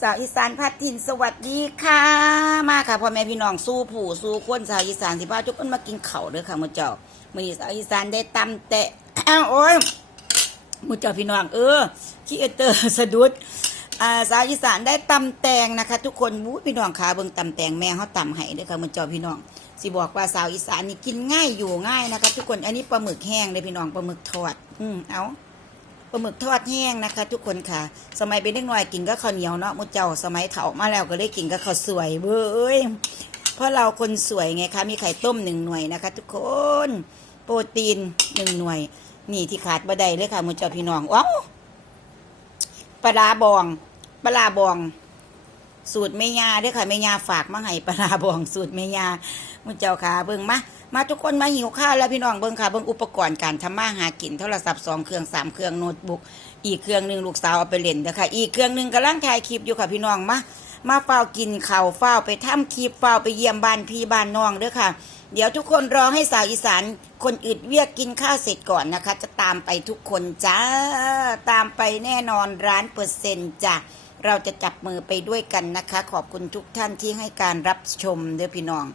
สาวอีสานพัดถิ่นสวัสดีค่ะ มาค่ะพ่อแม่พี่น้องสู้ผู้สู้คนสาวอีสานสิพาทุกคนมากินเข้าเด้อค่ะมือเจ้ามือสาวอีสานได้ตำแตะอ้าวโอ้ยมือเจ้าพี่น้องเออขี้เอเตอร์สะดุดอ่าสาวอีสานได้ตำแตงนะคะ ทุกคนวู้พี่น้องขาเบิ่งตำแตงแม่เฮาตำให้เด้อค่ะมือเจ้าพี่น้องสิบอกว่าสาวอีสานนี่กินง่ายอยู่ง่ายนะคะ ทุกคนอันนี้ปลาหมึกแห้งเลยพี่น้องปลาหมึกทอด อืมเอา ปลาหมึกทอดแห้งนะคะ ทุกคนค่ะ สมัยเป็นเด็กน้อยกินก็ข้าวเหนียวเนาะมุเจ้าสมัยเฒ่ามาแล้วก็ได้กินก็ข้าวสวยเบ้ยเพราะเราคนสวยไงคะมีไข่ต้มหนึ่งหน่วยนะคะ ทุกคนโปรตีนหนึ่งหน่วย นี่ที่ขาดบะได้เลยค่ะมุเจ้าพี่น้องว้าวปลาบองปลาบอง สูตรเมียาเด้วยค่ะเมียาฝากมาให้ปลาบองสูตรเมียามุเจ้าค่ะเบิ่งมามาทุกคนมาหิวข้าวแล้วพี่น้องเบิ่งค่ะเบิ่งอุปกรณ์การทำมาหากินโทรศัพท์สองเครื่องสามเครื่องโน้ตบุ๊กอีกเครื่องหนึ่งลูกสาวเอาไปเล่นเด้อค่ะ อีกเครื่องหนึ่งกำลังถ่ายคลิปอยู่ค่ะพี่น้องมา มาเฝ้ากินเข่าเฝ้าไปทำคลิปเฝ้าไปเยี่ยมบ้านพี่บ้านน้องเด้อค่ะ เดี๋ยวทุกคนรอให้สาวอีสานคนอื่นเวียกกินข้าวเสร็จก่อนนะคะ จะตามไปทุกคนจ้า ตามไปแน่นอนร้านเปอร์เซ็นต์จ้ะเราจะจับมือไปด้วยกันนะคะ ขอบคุณทุกท่านที่ให้การรับชมเด้อพี่น้อง